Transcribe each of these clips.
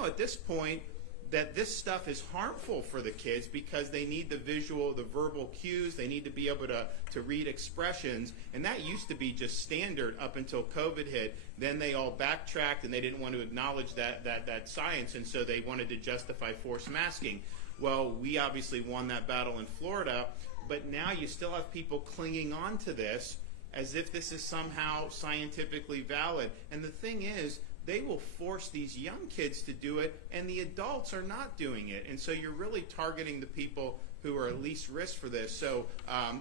now at this point that this stuff is harmful for the kids because they need the visual, the verbal cues, they need to be able to read expressions, and that used to be just standard up until COVID hit. Then they all backtracked and they didn't want to acknowledge that science, and so they wanted to justify forced masking. Well, we obviously won that battle in Florida, but now you still have people clinging on to this as if this is somehow scientifically valid. And the thing is, they will force these young kids to do it, and the adults are not doing it. And so you're really targeting the people who are at least risk for this. So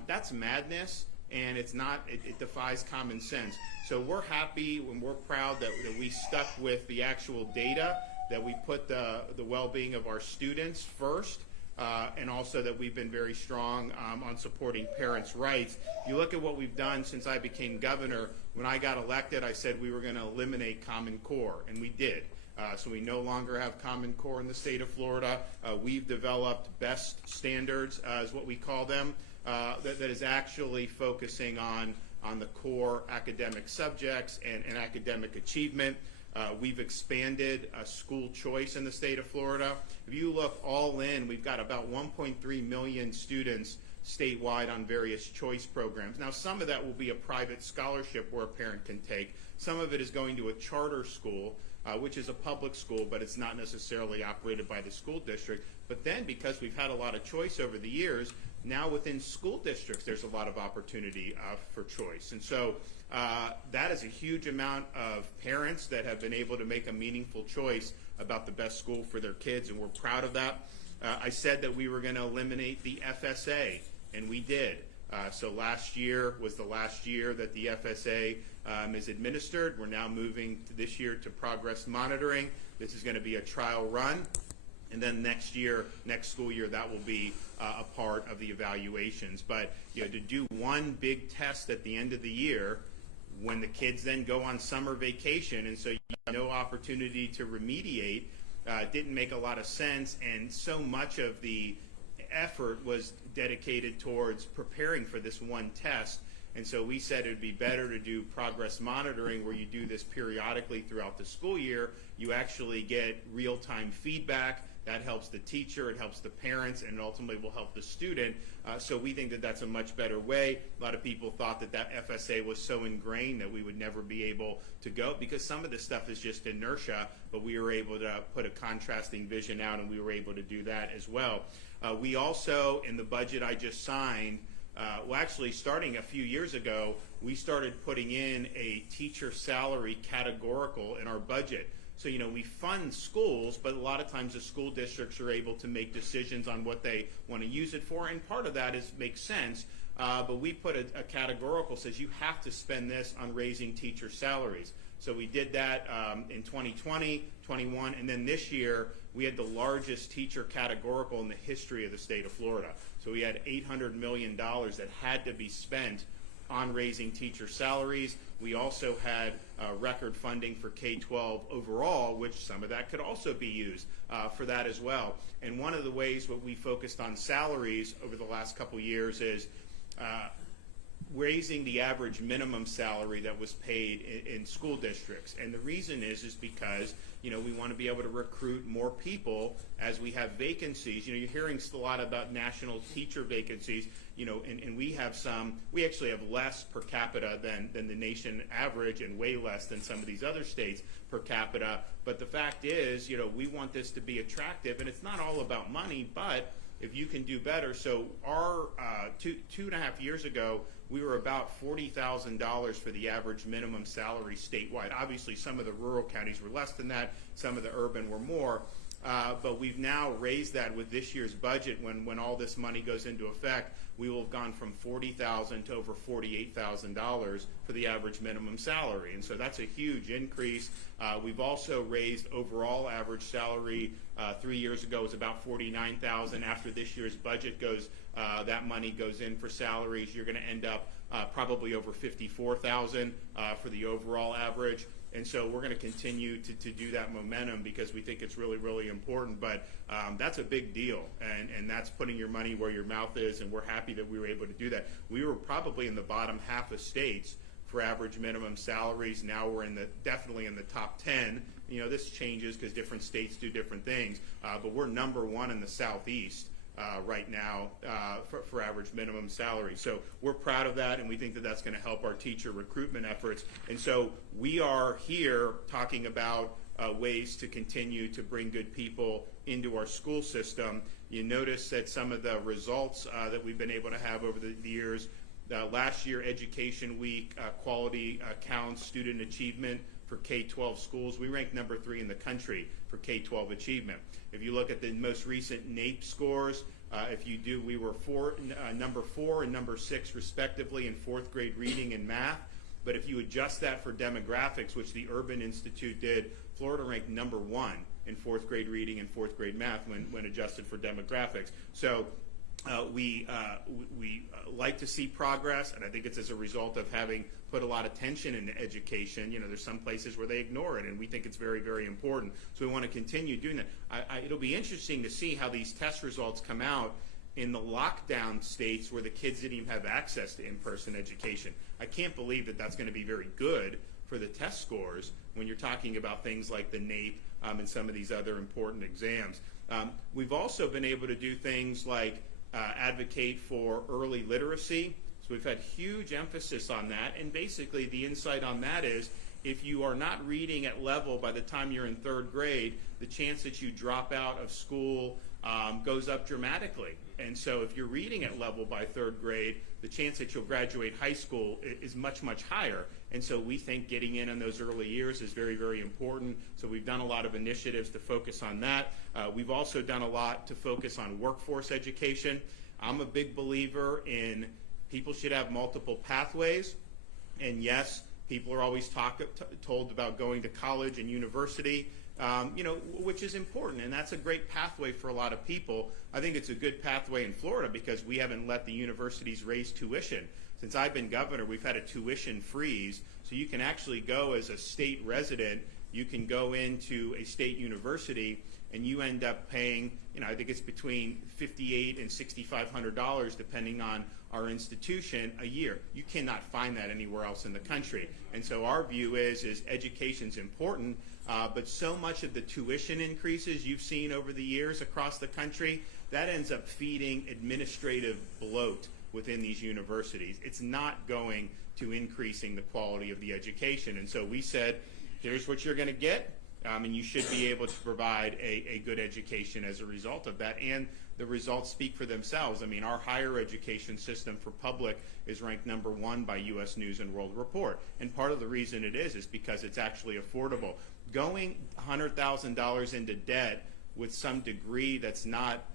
that's madness, and it's not. It defies common sense. So we're happy and we're proud that we stuck with the actual data, that we put the well-being of our students first, and also that we've been very strong on supporting parents' rights. You look at what we've done since I became governor. When I got elected, I said we were going to eliminate Common Core, and we did. So we no longer have Common Core in the state of Florida. We've developed BEST standards, is what we call them, that is actually focusing on the core academic subjects and academic achievement. We've expanded school choice in the state of Florida. If you look all in, we've got about 1.3 million students statewide on various choice programs. Now, some of that will be a private scholarship where a parent can take. Some of it is going to a charter school, which is a public school, but it's not necessarily operated by the school district. But then, because we've had a lot of choice over the years, now within school districts there's a lot of opportunity for choice. And so that is a huge amount of parents that have been able to make a meaningful choice about the best school for their kids, and we're proud of that. I said that we were going to eliminate the FSA, and we did. So last year was the last year that the FSA is administered. We're now moving this year to progress monitoring. This is going to be a trial run. And then next school year, that will be a part of the evaluations. But to do one big test at the end of the year, when the kids then go on summer vacation, and so you have no opportunity to remediate, didn't make a lot of sense. And so much of the effort was dedicated towards preparing for this one test. And so we said it would be better to do progress monitoring, where you do this periodically throughout the school year. You actually get real-time feedback. That helps the teacher, it helps the parents, and ultimately will help the student. So we think that that's a much better way. A lot of people thought that FSA was so ingrained that we would never be able to go, because some of this stuff is just inertia, but we were able to put a contrasting vision out, and we were able to do that as well. We also, in the budget I just signed, well, actually, starting a few years ago, we started putting in a teacher salary categorical in our budget. So, we fund schools, but a lot of times the school districts are able to make decisions on what they want to use it for, and part of that makes sense. But we put a categorical says you have to spend this on raising teacher salaries. So we did that in 2020, 21, and then this year we had the largest teacher categorical in the history of the state of Florida. So we had $800 million that had to be spent on raising teacher salaries. We also had record funding for K-12 overall, which some of that could also be used for that as well. And one of the ways what we focused on salaries over the last couple years is raising the average minimum salary that was paid in school districts. And the reason is because we want to be able to recruit more people as we have vacancies. You're hearing a lot about national teacher vacancies, and we actually have less per capita than the nation average, and way less than some of these other states per capita. But the fact is, we want this to be attractive, and it's not all about money, but if you can do better. So our 2.5 years ago, we were about $40,000 for the average minimum salary statewide. Obviously, some of the rural counties were less than that. Some of the urban were more. But we've now raised that with this year's budget. When all this money goes into effect, we will have gone from $40,000 to over $48,000 for the average minimum salary. And so that's a huge increase. We've also raised overall average salary 3 years ago was about $49,000. After this year's budget that money goes in for salaries, you're going to end up probably over $54,000 for the overall average. And so we're going to continue to do that momentum because we think it's really, really important. But that's a big deal, and that's putting your money where your mouth is, and we're happy that we were able to do that. We were probably in the bottom half of states for average minimum salaries. Now we're definitely in the top 10, You know, this changes because different states do different things, but we're #1 in the Southeast right now for average minimum salary. So we're proud of that, and we think that that's going to help our teacher recruitment efforts. And so we are here talking about ways to continue to bring good people into our school system. You notice that some of the results that we've been able to have over the years, last year, Education Week, quality counts, student achievement for K-12 schools, we ranked #3 in the country for K-12 achievement. If you look at the most recent NAEP scores, we were #4 and #6 respectively in 4th grade reading and math. But if you adjust that for demographics, which the Urban Institute did, Florida ranked #1 in 4th grade reading and 4th grade math when adjusted for demographics. So we like to see progress, and I think it's as a result of having put a lot of attention into education. You know, there's some places where they ignore it, and we think it's very, very important. So we want to continue doing that. It'll be interesting to see how these test results come out in the lockdown states where the kids didn't even have access to in-person education. I can't believe that that's going to be very good for the test scores when you're talking about things like the NAEP and some of these other important exams. We've also been able to do things like advocate for early literacy. So we've had huge emphasis on that, and basically the insight on that is if you are not reading at level by the time you're in 3rd grade, the chance that you drop out of school goes up dramatically. And so if you're reading at level by 3rd grade, the chance that you'll graduate high school is much, much higher. And so we think getting in those early years is very, very important. So we've done a lot of initiatives to focus on that. We've also done a lot to focus on workforce education. I'm a big believer in people should have multiple pathways. And yes, people are always told about going to college and university. Which is important, and that's a great pathway for a lot of people. I think it's a good pathway in Florida because we haven't let the universities raise tuition. Since I've been governor, we've had a tuition freeze, so you can actually go as a state resident, you can go into a state university, and you end up paying, I think it's between $5,800 and $6,500 depending on our institution a year. You cannot find that anywhere else in the country. And so our view is education's important, but so much of the tuition increases you've seen over the years across the country, that ends up feeding administrative bloat within these universities. It's not going to increasing the quality of the education. And so we said, here's what you're going to get, and you should be able to provide a good education as a result of that. And the results speak for themselves. I mean, our higher education system for public is ranked #1 by U.S. News and World Report. And part of the reason it is because it's actually affordable. Going $100,000 into debt with some degree that's not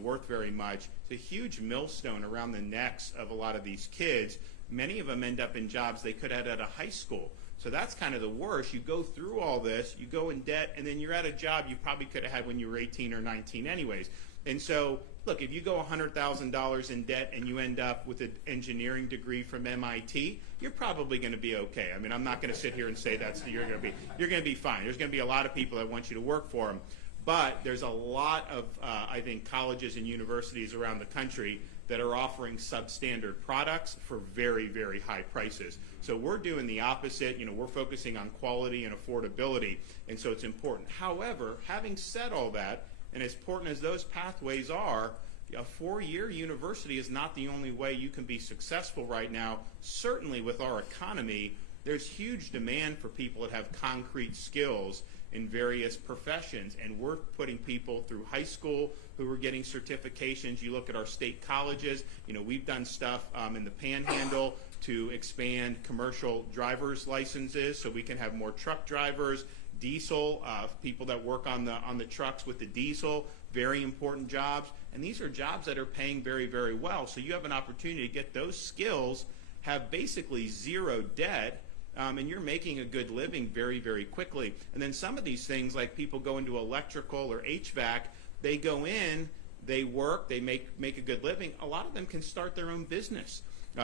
worth very much, it's a huge millstone around the necks of a lot of these kids. Many of them end up in jobs they could have had at a high school. So that's kind of the worst. You go through all this, you go in debt, and then you're at a job you probably could have had when you were 18 or 19 anyways. And so, look, if you go $100,000 in debt and you end up with an engineering degree from MIT, you're probably going to be okay. I mean, I'm not going to sit here and say you're going to be fine. There's going to be a lot of people that want you to work for them. But there's a lot of, I think, colleges and universities around the country that are offering substandard products for very, very high prices. So we're doing the opposite. We're focusing on quality and affordability, and so it's important. However, having said all that, and as important as those pathways are, a 4-year university is not the only way you can be successful right now. Certainly with our economy, there's huge demand for people that have concrete skills in various professions, and we're putting people through high school who are getting certifications. You look at our state colleges, we've done stuff in the Panhandle to expand commercial driver's licenses so we can have more truck drivers, diesel, people that work on the trucks with the diesel, very important jobs, and these are jobs that are paying very, very well. So you have an opportunity to get those skills, have basically zero debt, and you're making a good living very, very quickly. And then some of these things, like people go into electrical or HVAC, they go in, they work, they make a good living. A lot of them can start their own business.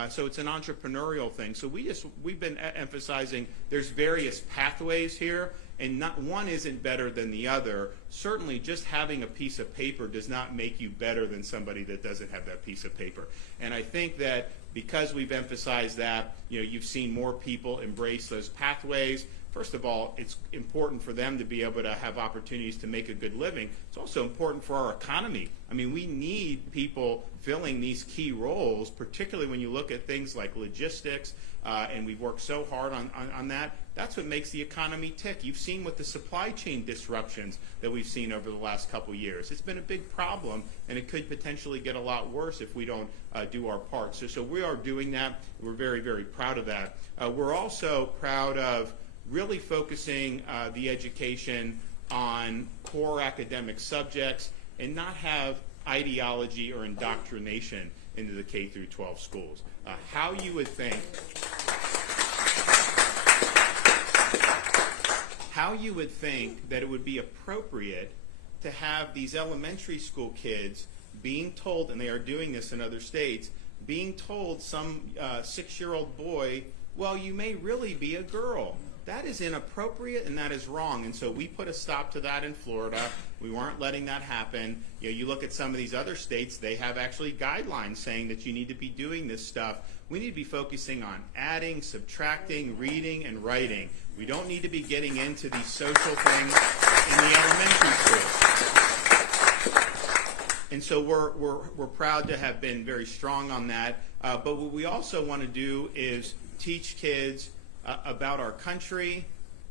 So it's an entrepreneurial thing. So we've been emphasizing there's various pathways here, And not one isn't better than the other. Certainly just having a piece of paper does not make you better than somebody that doesn't have that piece of paper. And I think that because we've emphasized that, you've seen more people embrace those pathways. First of all, it's important for them to be able to have opportunities to make a good living. It's also important for our economy. I mean, we need people filling these key roles, particularly when you look at things like logistics, and we've worked so hard on that. That's what makes the economy tick. You've seen with the supply chain disruptions that we've seen over the last couple years. It's been a big problem, and it could potentially get a lot worse if we don't do our part. So we are doing that. We're very, very proud of that. We're also proud of really focusing the education on core academic subjects and not have ideology or indoctrination into the K through 12 schools. How you would think that it would be appropriate to have these elementary school kids being told, and they are doing this in other states, being told, some 6-year-old boy, well, you may really be a girl. That is inappropriate and that is wrong. And so we put a stop to that in Florida. We weren't letting that happen. You look at some of these other states, they have actually guidelines saying that you need to be doing this stuff. We need to be focusing on adding, subtracting, reading, and writing. We don't need to be getting into these social things in the elementary school. And so we're proud to have been very strong on that. But what we also want to do is teach kids about our country,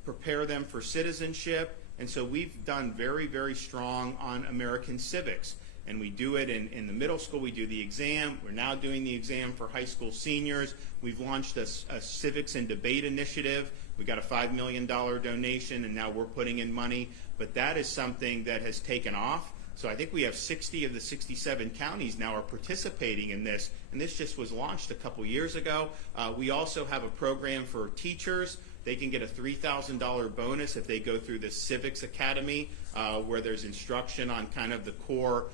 prepare them for citizenship, and so we've done very, very strong on American civics. And we do it in the middle school. We do the exam. We're now doing the exam for high school seniors. We've launched a civics and debate initiative. We got a $5 million donation, and now we're putting in money. But that is something that has taken off. So I think we have 60 of the 67 counties now are participating in this, and this just was launched a couple years ago. We also have a program for teachers. They can get a $3,000 bonus if they go through the Civics Academy, where there's instruction on kind of the core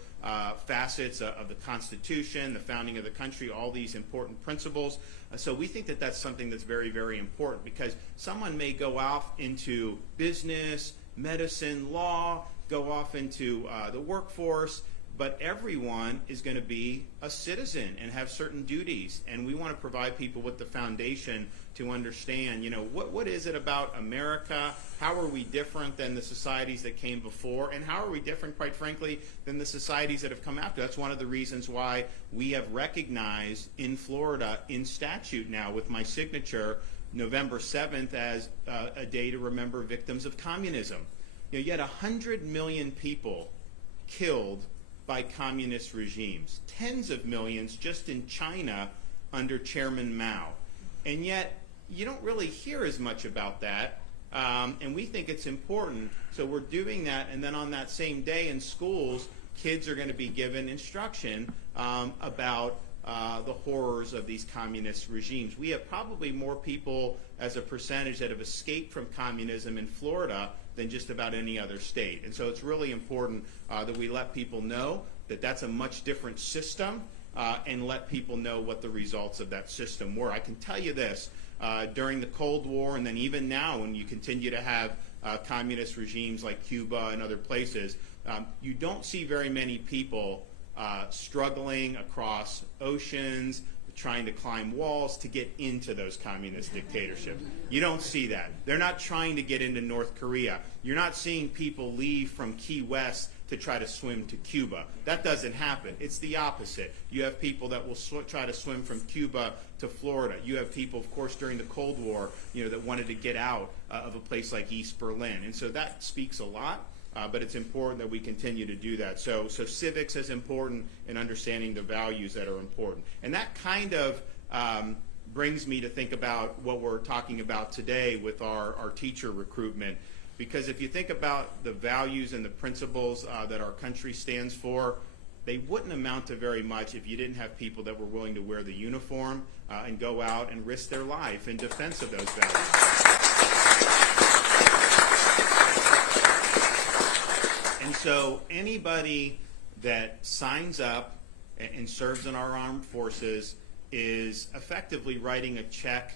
facets of the Constitution, the founding of the country, all these important principles. So we think that that's something that's very, very important, because someone may go off into business, medicine, law, go off into the workforce, but everyone is going to be a citizen and have certain duties. And we want to provide people with the foundation to understand, what is it about America? How are we different than the societies that came before? And how are we different, quite frankly, than the societies that have come after? That's one of the reasons why we have recognized in Florida, in statute now, with my signature, November 7th as a day to remember victims of communism. You had 100 million people killed by communist regimes, tens of millions just in China under Chairman Mao. And yet, you don't really hear as much about that, and we think it's important. So we're doing that, and then on that same day in schools, kids are going to be given instruction about the horrors of these communist regimes. We have probably more people as a percentage that have escaped from communism in Florida than just about any other state. And so it's really important that we let people know that that's a much different system, and let people know what the results of that system were. I can tell you this, during the Cold War, and then even now when you continue to have communist regimes like Cuba and other places, you don't see very many people struggling across oceans, trying to climb walls to get into those communist dictatorships. You don't see that. They're not trying to get into North Korea. You're not seeing people leave from Key West to try to swim to Cuba. That doesn't happen. It's the opposite. You have people that will try to swim from Cuba to Florida. You have people, of course, during the Cold War, that wanted to get out of a place like East Berlin. And so that speaks a lot. But it's important that we continue to do that. So civics is important in understanding the values that are important. And that kind of brings me to think about what we're talking about today with our teacher recruitment. Because if you think about the values and the principles that our country stands for, they wouldn't amount to very much if you didn't have people that were willing to wear the uniform and go out and risk their life in defense of those values. And so anybody that signs up and serves in our armed forces is effectively writing a check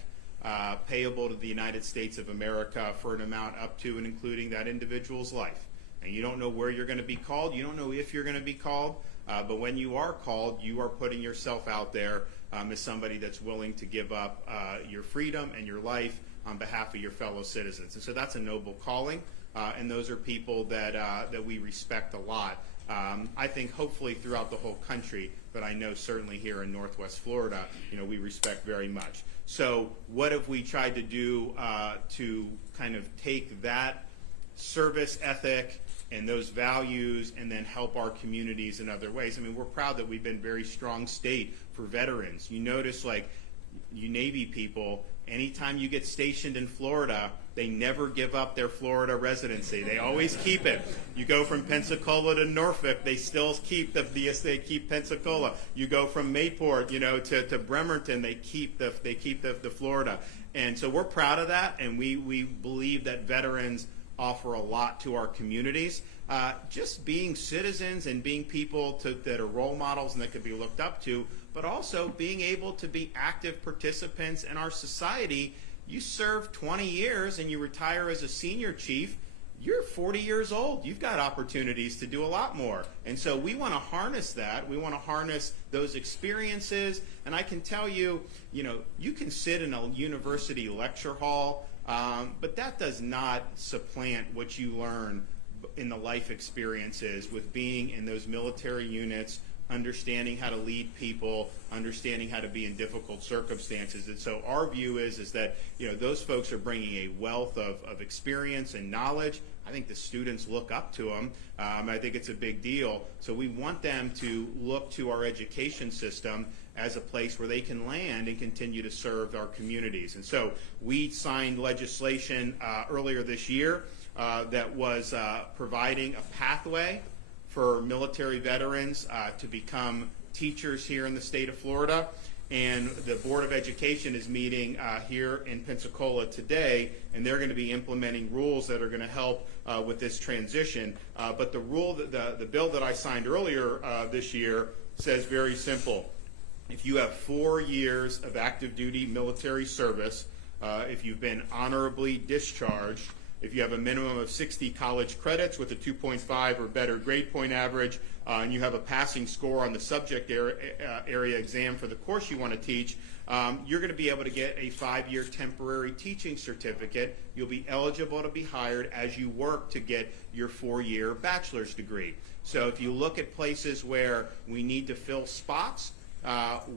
payable to the United States of America for an amount up to and including that individual's life. And you don't know where you're going to be called. You don't know if you're going to be called. But when you are called, you are putting yourself out there as somebody that's willing to give up your freedom and your life on behalf of your fellow citizens. And so that's a noble calling. And those are people that we respect a lot. I think hopefully throughout the whole country, but I know certainly here in Northwest Florida, we respect very much. So what have we tried to do to kind of take that service ethic and those values and then help our communities in other ways? I mean, we're proud that we've been a very strong state for veterans. You notice, like, you Navy people, anytime you get stationed in Florida, they never give up their Florida residency. They always keep it. You go from Pensacola to Norfolk, they still keep they keep Pensacola. You go from Mayport, to Bremerton, they keep the Florida. And so we're proud of that, and we believe that veterans offer a lot to our communities. Just being citizens and being people that are role models and that could be looked up to, but also being able to be active participants in our society. You serve 20 years and you retire as a senior chief, you're 40 years old. You've got opportunities to do a lot more. And so we want to harness that. We want to harness those experiences. And I can tell you, you can sit in a university lecture hall, but that does not supplant what you learn in the life experiences with being in those military units, understanding how to lead people, understanding how to be in difficult circumstances. And so our view is that those folks are bringing a wealth of experience and knowledge. I think the students look up to them. I think it's a big deal. So we want them to look to our education system as a place where they can land and continue to serve our communities. And so we signed legislation earlier this year that was providing a pathway for military veterans to become teachers here in the state of Florida. And the Board of Education is meeting here in Pensacola today, and they're going to be implementing rules that are going to help with this transition. But the bill that I signed earlier this year says very simple. If you have 4 years of active duty military service, if you've been honorably discharged, if you have a minimum of 60 college credits with a 2.5 or better grade point average, and you have a passing score on the subject area exam for the course you want to teach, you're going to be able to get a 5-year temporary teaching certificate. You'll be eligible to be hired as you work to get your 4-year bachelor's degree. So if you look at places where we need to fill spots,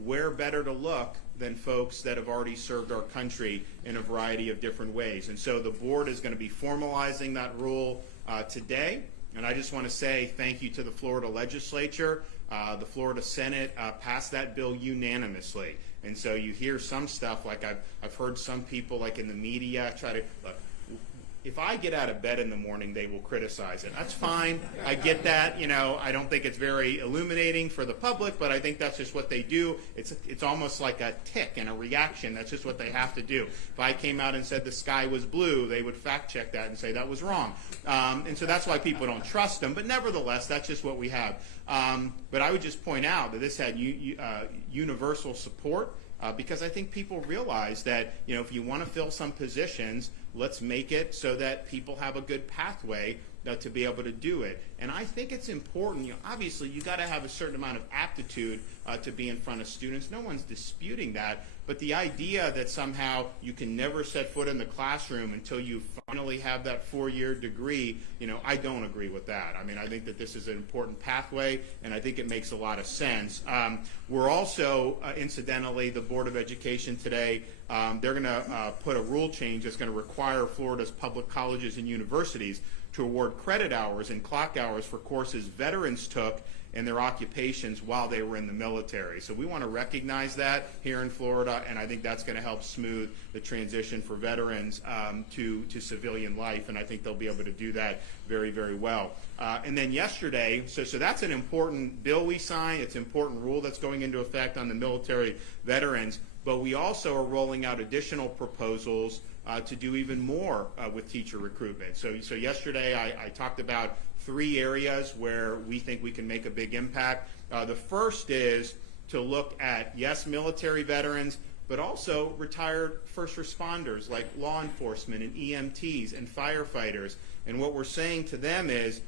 where better to look than folks that have already served our country in a variety of different ways. And so the board is going to be formalizing that rule today. And I just want to say thank you to the Florida legislature. The Florida Senate passed that bill unanimously. And so you hear some stuff, like I've heard some people like in the media try to, look, if I get out of bed in the morning, they will criticize it. That's fine. I get that. I don't think it's very illuminating for the public, but I think that's just what they do. It's almost like a tick and a reaction. That's just what they have to do. If I came out and said the sky was blue, they would fact check that and say that was wrong. And so that's why people don't trust them. But nevertheless, that's just what we have. But I would just point out that this had universal support. Because I think people realize that, if you want to fill some positions, let's make it so that people have a good pathway to be able to do it. And I think it's important, obviously you got to have a certain amount of aptitude to be in front of students. No one's disputing that. But the idea that somehow you can never set foot in the classroom until you finally have that 4-year degree, I don't agree with that. I mean, I think that this is an important pathway, and I think it makes a lot of sense. We're also, incidentally, the Board of Education today, they're going to put a rule change that's going to require Florida's public colleges and universities to award credit hours and clock hours for courses veterans took in their occupations while they were in the military. So we want to recognize that here in Florida, and I think that's going to help smooth the transition for veterans to civilian life, and I think they'll be able to do that very, very well. And then yesterday, so that's an important bill we signed. It's an important rule that's going into effect on the military veterans, but we also are rolling out additional proposals to do even more with teacher recruitment. So yesterday I talked about 3 areas where we think we can make a big impact. The first is to look at, yes, military veterans, but also retired first responders like law enforcement and EMTs and firefighters. And what we're saying to them is,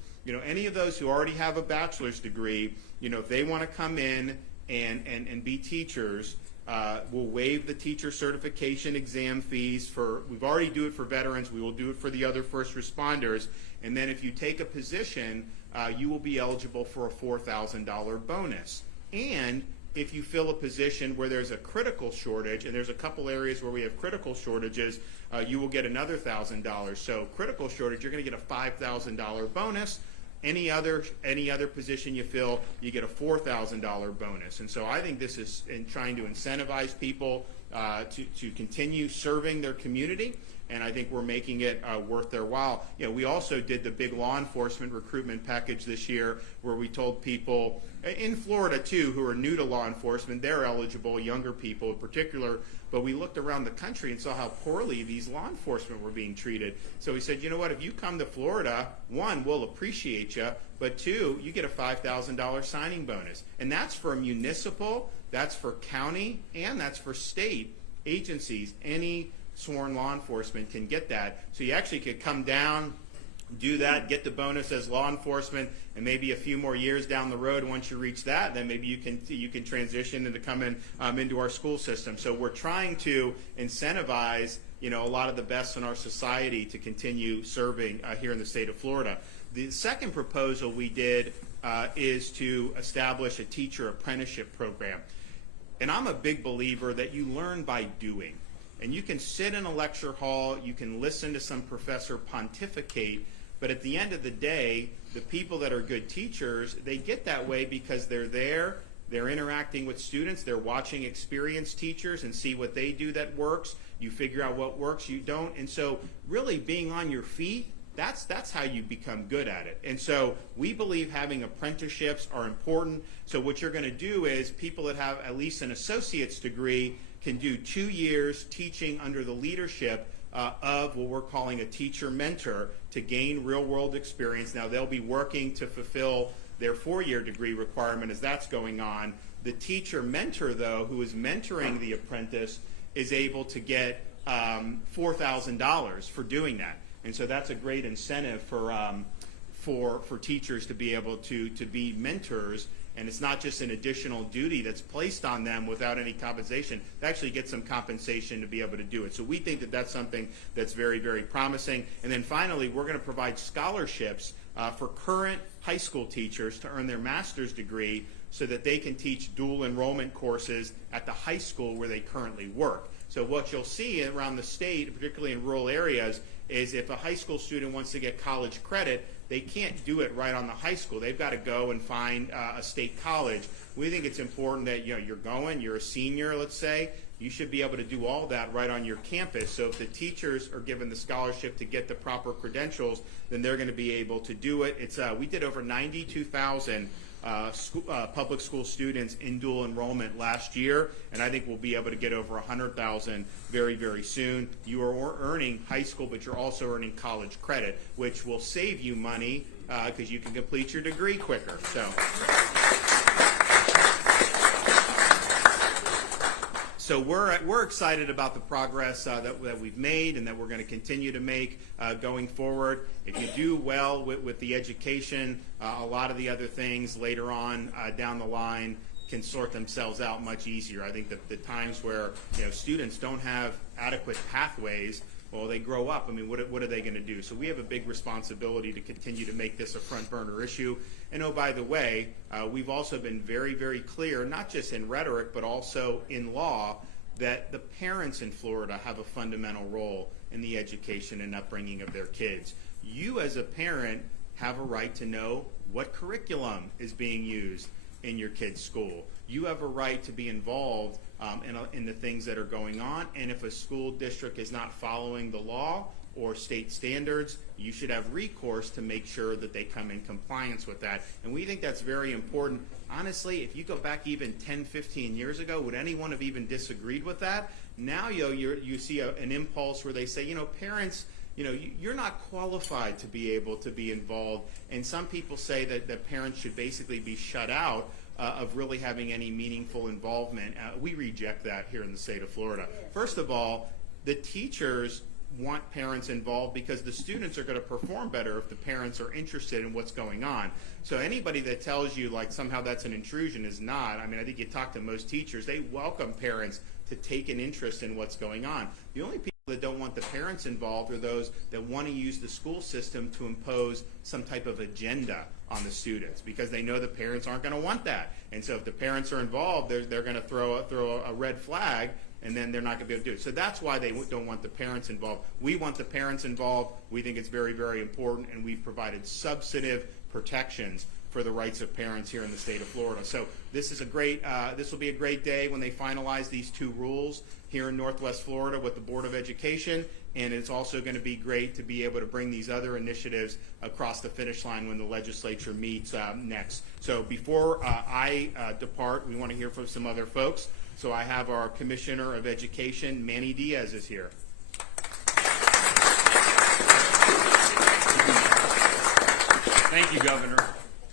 any of those who already have a bachelor's degree, if they want to come in and be teachers, we'll waive the teacher certification exam fees we've already do it for veterans, we will do it for the other first responders, and then if you take a position, you will be eligible for a $4,000 bonus. And if you fill a position where there's a critical shortage, and there's a couple areas where we have critical shortages, you will get another $1,000. So critical shortage, you're going to get a $5,000 bonus. Any other position you fill, you get a $4,000 bonus. And so I think this is in trying to incentivize people to continue serving their community, and I think we're making it worth their while. We also did the big law enforcement recruitment package this year where we told people in Florida too who are new to law enforcement, they're eligible, younger people in particular, but we looked around the country and saw how poorly these law enforcement were being treated. So we said, you know what, if you come to Florida, one, we'll appreciate you, but two, you get a $5,000 signing bonus. And that's for municipal, that's for county, and that's for state agencies. Any sworn law enforcement can get that. So you actually could come down, do that, get the bonus as law enforcement, and maybe a few more years down the road, once you reach that, then maybe you can transition into coming into our school system. So we're trying to incentivize a lot of the best in our society to continue serving here in the state of Florida. The second proposal we did is to establish a teacher apprenticeship program. And I'm a big believer that you learn by doing. And you can sit in a lecture hall, you can listen to some professor pontificate, but at the end of the day, the people that are good teachers, they get that way because they're there, they're interacting with students, they're watching experienced teachers and see what they do that works. You figure out what works, you don't. And so really being on your feet, that's how you become good at it. And so we believe having apprenticeships are important. So what you're going to do is people that have at least an associate's degree can do 2 years teaching under the leadership of what we're calling a teacher mentor to gain real-world experience. Now they'll be working to fulfill their 4-year degree requirement as that's going on. The teacher mentor, though, who is mentoring the apprentice, is able to get $4,000 for doing that. And so that's a great incentive for teachers to be able to be mentors. And it's not just an additional duty that's placed on them without any compensation. They actually get some compensation to be able to do it. So we think that that's something that's very, very promising. And then finally, we're going to provide scholarships for current high school teachers to earn their master's degree so that they can teach dual enrollment courses at the high school where they currently work. So what you'll see around the state, particularly in rural areas, is if a high school student wants to get college credit, they can't do it right on the high school. They've got to go and find a state college. We think it's important that you're a senior, let's say, you should be able to do all that right on your campus. So if the teachers are given the scholarship to get the proper credentials, then they're going to be able to do it. We did over 92,000 public school students in dual enrollment last year, and I think we'll be able to get over 100,000 very, very soon. You are earning high school, but you're also earning college credit, which will save you money because you can complete your degree quicker. So we're excited about the progress that we've made and that we're going to continue to make going forward. If you do well with the education, a lot of the other things later on down the line can sort themselves out much easier. I think that the times where students don't have adequate pathways, well, they grow up. I mean, what are they going to do? So we have a big responsibility to continue to make this a front burner issue. And oh, by the way, we've also been very, very clear, not just in rhetoric, but also in law, that the parents in Florida have a fundamental role in the education and upbringing of their kids. You as a parent have a right to know what curriculum is being used in your kid's school. You have a right to be involved in the things that are going on, and if a school district is not following the law or state standards, you should have recourse to make sure that they come in compliance with that. And we think that's very important. Honestly, if you go back even 10, 15 years ago, would anyone have even disagreed with that? Now you see an impulse where they say, parents, you're not qualified to be able to be involved. And some people say that parents should basically be shut out. of really having any meaningful involvement. We reject that here in the state of Florida. First of all, the teachers want parents involved because the students are going to perform better if the parents are interested in what's going on. So anybody that tells you like somehow that's an intrusion is not. I mean, I think you talk to most teachers, they welcome parents to take an interest in what's going on. The only people that don't want the parents involved are those that want to use the school system to impose some type of agenda on the students because they know the parents aren't going to want that. And so if the parents are involved, they're going to throw a red flag, and then they're not going to be able to do it. So that's why they don't want the parents involved. We want the parents involved. We think it's very, very important, and we've provided substantive protections for the rights of parents here in the state of Florida. So this is a great, this will be a great day when they finalize these two rules here in Northwest Florida with the Board of Education, and it's also going to be great to be able to bring these other initiatives across the finish line when the legislature meets next. So before I depart, we want to hear from some other folks. So I have our Commissioner of Education, Manny Diaz, is here. Thank you, Governor.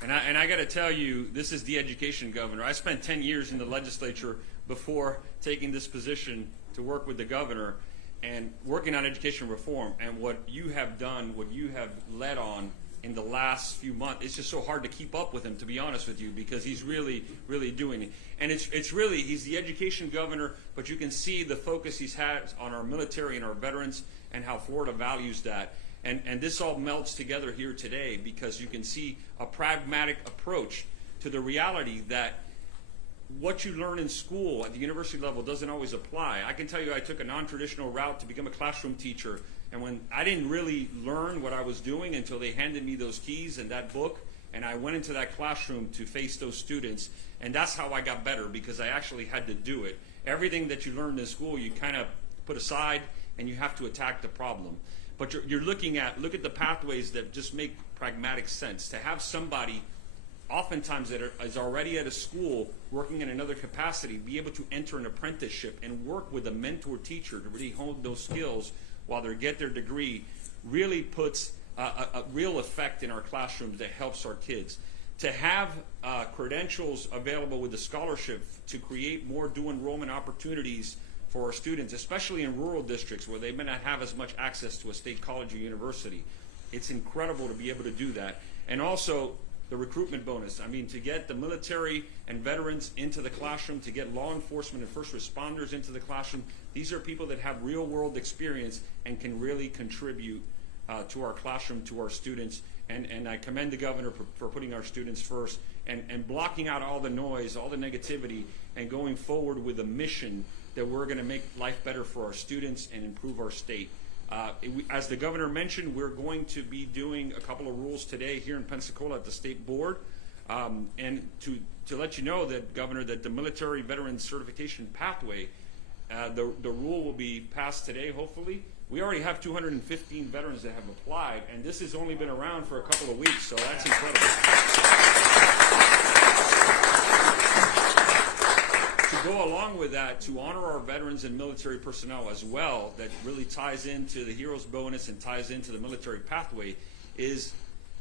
And I got to tell you, this is the education governor. I spent 10 years in the legislature before taking this position to work with the governor and working on education reform. And what you have done, what you have led on in the last few months, it's just so hard to keep up with him, to be honest with you, because he's really, really doing it. And it's really, he's the education governor, but you can see the focus he's had on our military and our veterans and how Florida values that. And this all melts together here today because you can see a pragmatic approach to the reality that what you learn in school at the university level doesn't always apply. I can tell you I took a non-traditional route to become a classroom teacher, and when I didn't really learn what I was doing until they handed me those keys and that book, and I went into that classroom to face those students, and that's how I got better because I actually had to do it. Everything that you learned in school you kind of put aside and you have to attack the problem. But you're look at the pathways that just make pragmatic sense. To have somebody, oftentimes that is already at a school working in another capacity, be able to enter an apprenticeship and work with a mentor teacher to really hone those skills while they get their degree, really puts a real effect in our classrooms that helps our kids. To have credentials available with the scholarship to create more dual enrollment opportunities for our students, especially in rural districts where they may not have as much access to a state college or university. It's incredible to be able to do that. And also the recruitment bonus. I mean, to get the military and veterans into the classroom, to get law enforcement and first responders into the classroom, these are people that have real world experience and can really contribute to our classroom, to our students. And I commend the governor for putting our students first and blocking out all the noise, all the negativity, and going forward with a mission that we're going to make life better for our students and improve our state. As the governor mentioned, we're going to be doing a couple of rules today here in Pensacola at the state board. And to let you know that, Governor, that the military veteran certification pathway, the rule will be passed today, hopefully. We already have 215 veterans that have applied, and this has only been around for a couple of weeks, so that's incredible. To go along with that, to honor our veterans and military personnel as well, that really ties into the heroes bonus and ties into the military pathway, is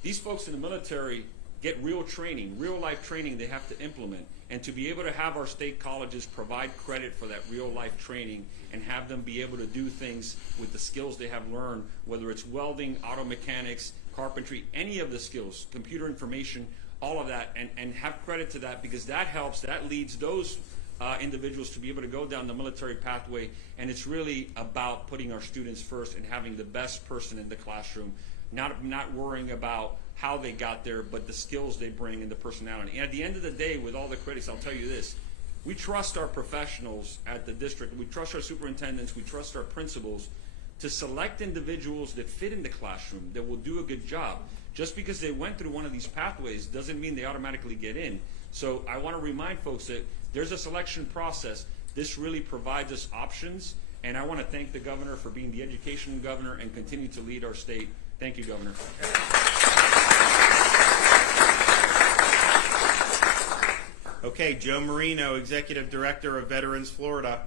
these folks in the military get real training, real life training they have to implement. And to be able to have our state colleges provide credit for that real life training and have them be able to do things with the skills they have learned, whether it's welding, auto mechanics, carpentry, any of the skills, computer information, all of that, and have credit to that, because that helps, that leads those individuals to be able to go down the military pathway. And it's really about putting our students first and having the best person in the classroom, not worrying about how they got there, but the skills they bring and the personality. And at the end of the day, with all the critics, I'll tell you this, we trust our professionals at the district, we trust our superintendents, we trust our principals to select individuals that fit in the classroom, that will do a good job. Just because they went through one of these pathways doesn't mean they automatically get in. So I want to remind folks that there's a selection process. This really provides us options, and I want to thank the governor for being the education governor and continue to lead our state. Thank you, Governor. Okay, Joe Marino, Executive Director of Veterans Florida.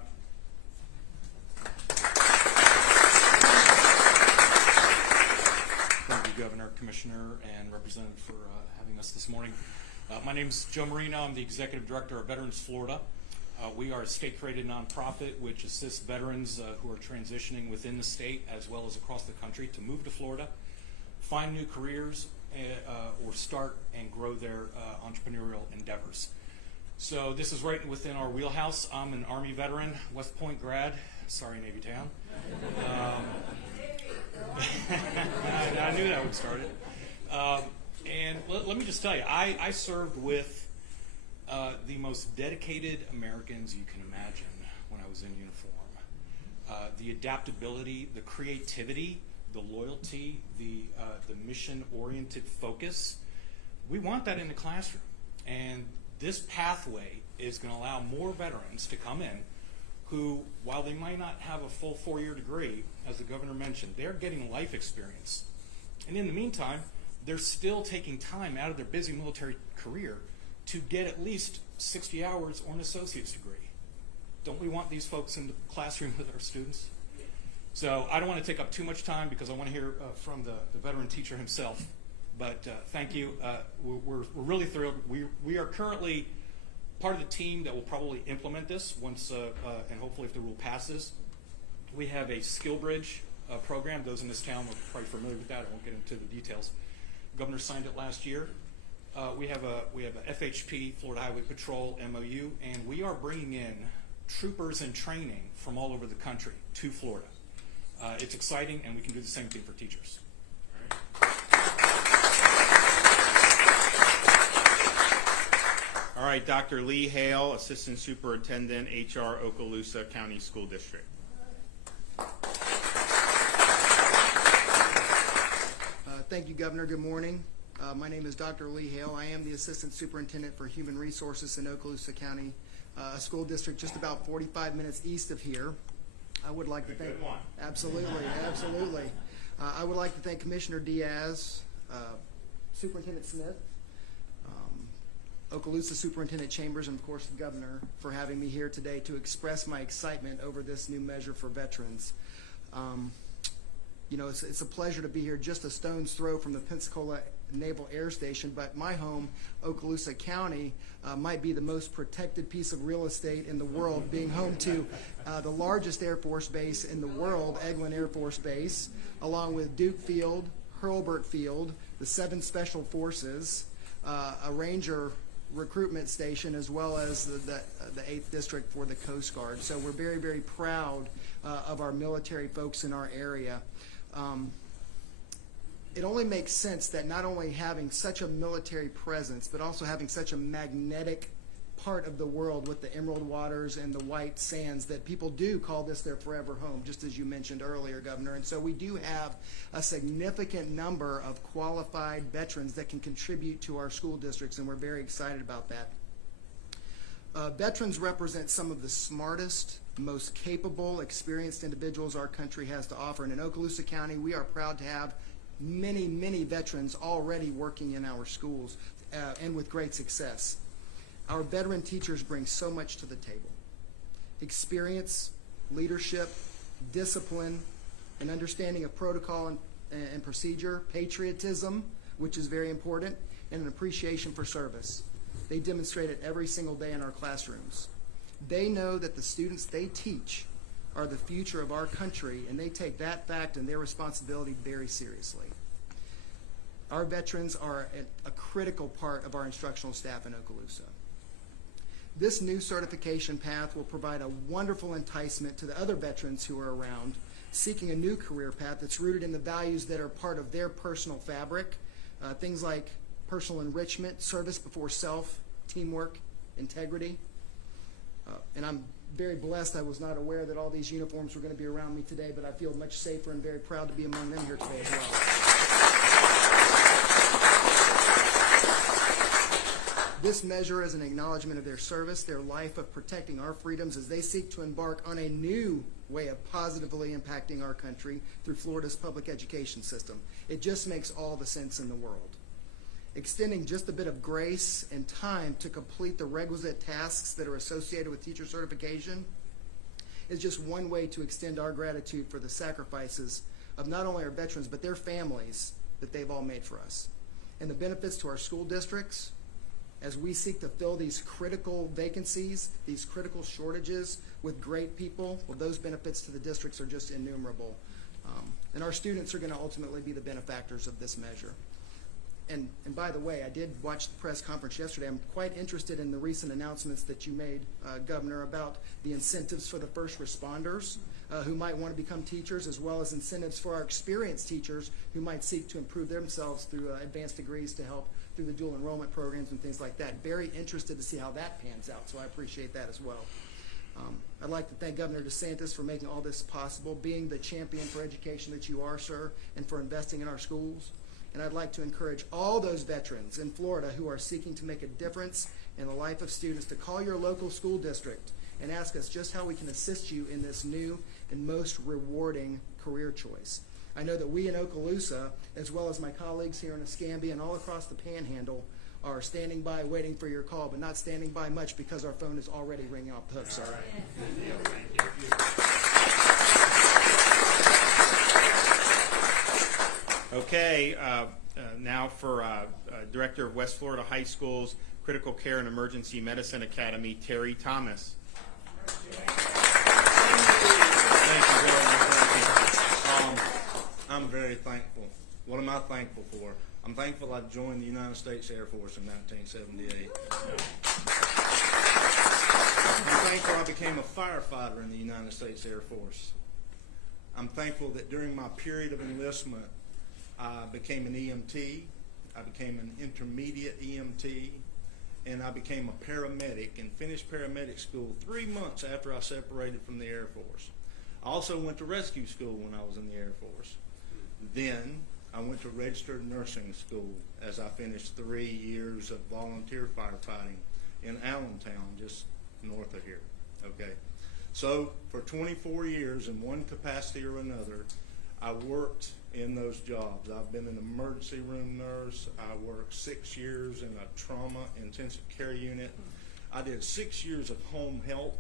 Thank you, Governor, Commissioner, and Representative for having us this morning. My name is Joe Marino. I'm the Executive Director of Veterans Florida. We are a state-created nonprofit which assists veterans who are transitioning within the state as well as across the country to move to Florida, find new careers, or start and grow their entrepreneurial endeavors. So this is right within our wheelhouse. I'm an Army veteran, West Point grad. Sorry, Navy Town. I knew that would start it. And let me just tell you, I served with the most dedicated Americans you can imagine when I was in uniform. The adaptability, the creativity, the loyalty, the mission-oriented focus, we want that in the classroom. And this pathway is going to allow more veterans to come in who, while they might not have a full 4-year degree, as the governor mentioned, they're getting life experience. And in the meantime, they're still taking time out of their busy military career to get at least 60 hours or an associate's degree. Don't we want these folks in the classroom with our students? So I don't want to take up too much time because I want to hear from the veteran teacher himself. But thank you. We're really thrilled. We are currently part of the team that will probably implement this once, and hopefully if the rule passes. We have a skill bridge program. Those in this town are probably familiar with that. I won't get into the details. The governor signed it last year. We have a FHP, Florida Highway Patrol MOU, and we are bringing in troopers in training from all over the country to Florida. It's exciting, and we can do the same thing for teachers. All right, Dr. Lee Hale, Assistant Superintendent, HR, Okaloosa County School District. Thank you, Governor. Good morning. My name is Dr. Lee Hale. I am the Assistant Superintendent for Human Resources in Okaloosa County, a school district just about 45 minutes east of here. I would like to thank... Absolutely, absolutely. I would like to thank Commissioner Diaz, Superintendent Smith, Okaloosa Superintendent Chambers, and of course the Governor for having me here today to express my excitement over this new measure for veterans. You know, it's a pleasure to be here just a stone's throw from the Pensacola Naval Air Station, but my home, Okaloosa County, might be the most protected piece of real estate in the world, being home to the largest Air Force base in the world, Eglin Air Force Base, along with Duke Field, Hurlburt Field, the 7 Special Forces, a Ranger recruitment station, as well as the 8th District for the Coast Guard. So we're very, very proud of our military folks in our area. It only makes sense that not only having such a military presence, but also having such a magnetic part of the world with the emerald waters and the white sands, that people do call this their forever home, just as you mentioned earlier, Governor. And so we do have a significant number of qualified veterans that can contribute to our school districts, and we're very excited about that. Veterans represent some of the smartest, most capable, experienced individuals our country has to offer. And in Okaloosa County, we are proud to have many, many veterans already working in our schools and with great success. Our veteran teachers bring so much to the table: experience, leadership, discipline, an understanding of protocol and procedure, patriotism, which is very important, and an appreciation for service. They demonstrate it every single day in our classrooms. They know that the students they teach are the future of our country, and they take that fact and their responsibility very seriously. Our veterans are a critical part of our instructional staff in Okaloosa. This new certification path will provide a wonderful enticement to the other veterans who are around, seeking a new career path that's rooted in the values that are part of their personal fabric, things like personal enrichment, service before self, teamwork, integrity. And I'm very blessed. I was not aware that all these uniforms were going to be around me today, but I feel much safer and very proud to be among them here today as well. This measure is an acknowledgement of their service, their life of protecting our freedoms as they seek to embark on a new way of positively impacting our country through Florida's public education system. It just makes all the sense in the world. Extending just a bit of grace and time to complete the requisite tasks that are associated with teacher certification is just one way to extend our gratitude for the sacrifices of not only our veterans, but their families that they've all made for us. And the benefits to our school districts, as we seek to fill these critical vacancies, these critical shortages with great people, well, those benefits to the districts are just innumerable. And our students are going to ultimately be the benefactors of this measure. And by the way, I did watch the press conference yesterday. I'm quite interested in the recent announcements that you made, Governor, about the incentives for the first responders who might want to become teachers, as well as incentives for our experienced teachers who might seek to improve themselves through advanced degrees to help through the dual enrollment programs and things like that. Very interested to see how that pans out, so I appreciate that as well. I'd like to thank Governor DeSantis for making all this possible, being the champion for education that you are, sir, and for investing in our schools. And I'd like to encourage all those veterans in Florida who are seeking to make a difference in the life of students to call your local school district and ask us just how we can assist you in this new and most rewarding career choice. I know that we in Okaloosa, as well as my colleagues here in Escambia and all across the Panhandle, are standing by waiting for your call, but not standing by much because our phone is already ringing off the hook, sir. Okay, now for Director of West Florida High Schools Critical Care and Emergency Medicine Academy, Terry Thomas. Thank you very much. I'm very thankful. What am I thankful for? I'm thankful I joined the United States Air Force in 1978. I'm thankful I became a firefighter in the United States Air Force. I'm thankful that during my period of enlistment, I became an EMT, I became an intermediate EMT, and I became a paramedic and finished paramedic school 3 months after I separated from the Air Force. I also went to rescue school when I was in the Air Force. Then I went to registered nursing school as I finished 3 years of volunteer firefighting in Allentown, just north of here. Okay, so for 24 years in one capacity or another, I worked in those jobs. I've been an emergency room nurse. I worked 6 years in a trauma intensive care unit. I did 6 years of home health.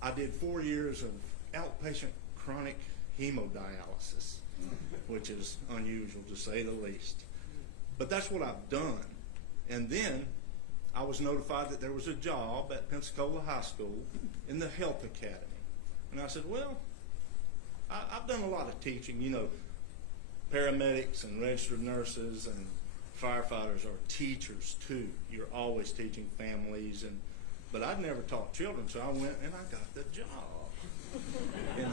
I did 4 years of outpatient chronic hemodialysis, which is unusual to say the least. But that's what I've done. And then I was notified that there was a job at Pensacola High School in the Health Academy. And I said, well, I've done a lot of teaching. You know, paramedics and registered nurses and firefighters are teachers too. You're always teaching families, but I'd never taught children, so I went and I got the job. And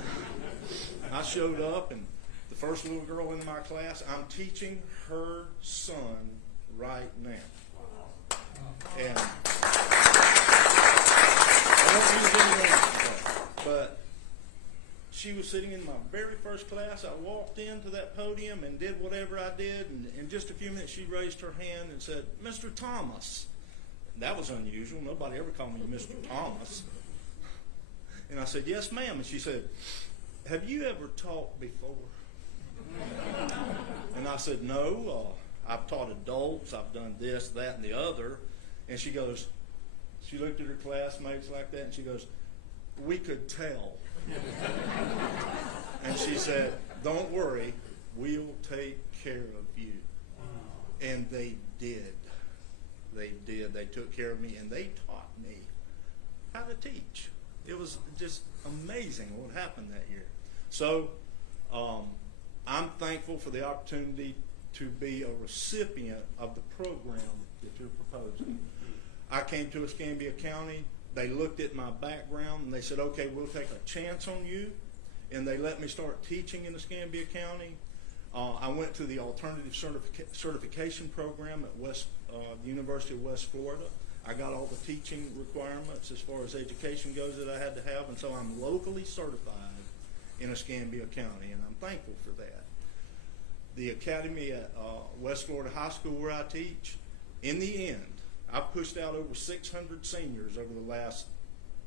I showed up, and the first little girl in my class, I'm teaching her son right now. And I don't mean to get into that, but she was sitting in my very first class. I walked into that podium and did whatever I did, and in just a few minutes she raised her hand and said, "Mr. Thomas." That was unusual. Nobody ever called me Mr. Thomas. And I said, "Yes, ma'am." And she said, "Have you ever taught before?" And I said, "No, I've taught adults. I've done this, that, and the other." And she goes, she looked at her classmates like that, and she goes, "We could tell." And she said, "Don't worry, we'll take care of you." And they did. They did. They took care of me, and they taught me how to teach. It was just amazing what happened that year. So I'm thankful for the opportunity to be a recipient of the program that you're proposing. I came to Escambia County. They looked at my background and they said, "Okay, we'll take a chance on you." And they let me start teaching in Escambia County. I went to the alternative certification program at the University of West Florida. I got all the teaching requirements as far as education goes that I had to have, and so I'm locally certified in Escambia County, and I'm thankful for that. The academy at West Florida High School where I teach, in the end, I've pushed out over 600 seniors over the last,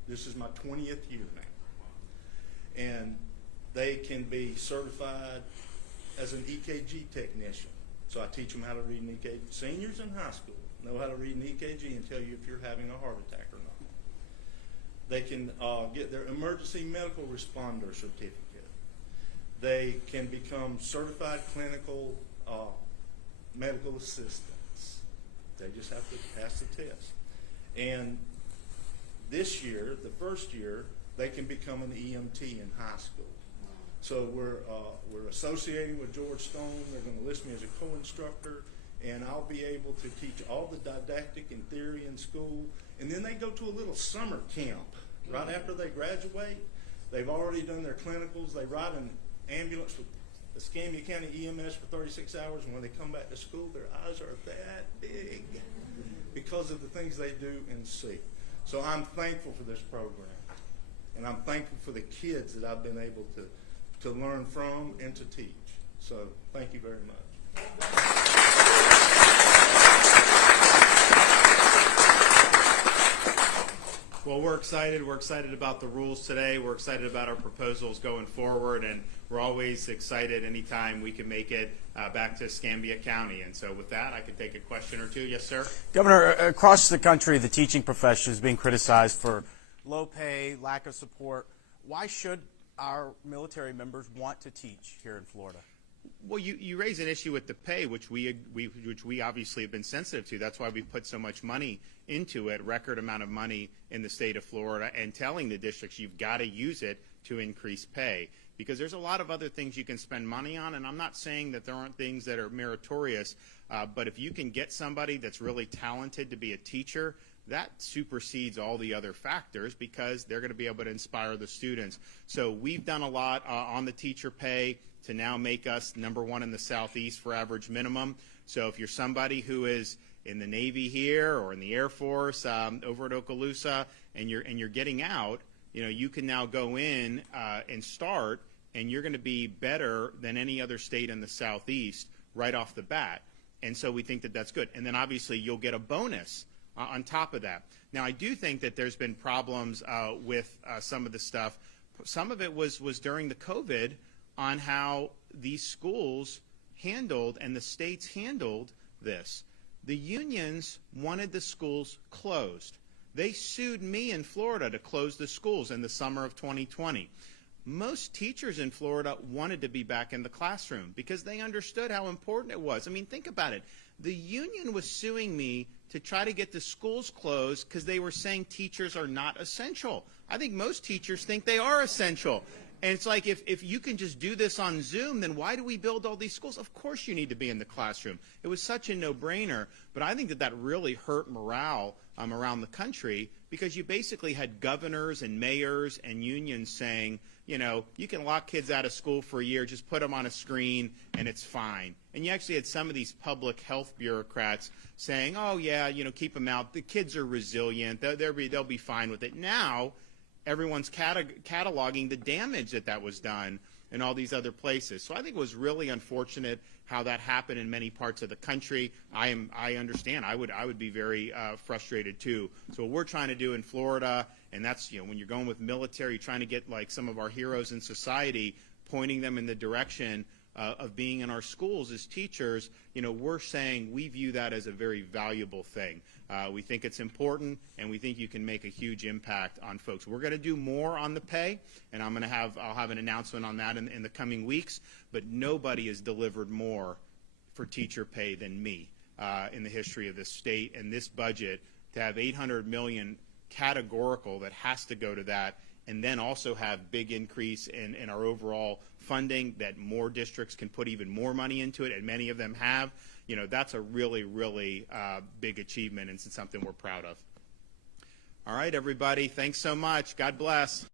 this is my 20th year now. And they can be certified as an EKG technician. So I teach them how to read an EKG. Seniors in high school know how to read an EKG and tell you if you're having a heart attack or not. They can get their emergency medical responder certificate. They can become certified clinical medical assistants. They just have to pass the test. And this year, the first year, they can become an EMT in high school. So we're associating with George Stone. They're going to list me as a co-instructor, and I'll be able to teach all the didactic and theory in school. And then they go to a little summer camp right after they graduate. They've already done their clinicals. They ride an ambulance with the Escambia County EMS for 36 hours, and when they come back to school, their eyes are that big because of the things they do and see. So I'm thankful for this program, and I'm thankful for the kids that I've been able to learn from and to teach. So thank you very much. Well, we're excited. We're excited about the rules today. We're excited about our proposals going forward, and we're always excited anytime we can make it back to Escambia County. And so with that, I could take a question or two. Yes, sir? Governor, across the country, the teaching profession is being criticized for low pay, lack of support. Why should our military members want to teach here in Florida? Well, you raise an issue with the pay, which we obviously have been sensitive to. That's why we put so much money into it, record amount of money in the state of Florida, and telling the districts you've got to use it to increase pay. Because there's a lot of other things you can spend money on, and I'm not saying that there aren't things that are meritorious, but if you can get somebody that's really talented to be a teacher, that supersedes all the other factors because they're going to be able to inspire the students. So we've done a lot on the teacher pay to now make us #1 in the Southeast for average minimum. So if you're somebody who is in the Navy here or in the Air Force over at Okaloosa and you're getting out, you can now go in and start, and you're going to be better than any other state in the Southeast right off the bat. And so we think that that's good. And then obviously you'll get a bonus on top of that. Now, I do think that there's been problems with some of the stuff. Some of it was during the COVID on how these schools handled and the states handled this. The unions wanted the schools closed. They sued me in Florida to close the schools in the summer of 2020. Most teachers in Florida wanted to be back in the classroom because they understood how important it was. I mean, think about it. The union was suing me to try to get the schools closed because they were saying teachers are not essential. I think most teachers think they are essential. And it's like, if you can just do this on Zoom, then why do we build all these schools? Of course you need to be in the classroom. It was such a no-brainer. But I think that really hurt morale around the country because you basically had governors and mayors and unions saying, you can lock kids out of school for a year, just put them on a screen, and it's fine. And you actually had some of these public health bureaucrats saying, oh, yeah, keep them out. The kids are resilient. They'll be fine with it. Now, everyone's cataloging the damage that was done in all these other places. So I think it was really unfortunate how that happened in many parts of the country. I understand. I would be very frustrated too. So what we're trying to do in Florida, and that's when you're going with military, trying to get like some of our heroes in society, pointing them in the direction of being in our schools as teachers. We're saying we view that as a very valuable thing. We think it's important, and we think you can make a huge impact on folks. We're going to do more on the pay, and I'll have an announcement on that in the coming weeks. But nobody has delivered more for teacher pay than me in the history of this state and this budget. To have $800 million categorical that has to go to that, and then also have big increase in our overall funding that more districts can put even more money into it, and many of them have. That's a really, really big achievement, and it's something we're proud of. All right, everybody, thanks so much. God bless.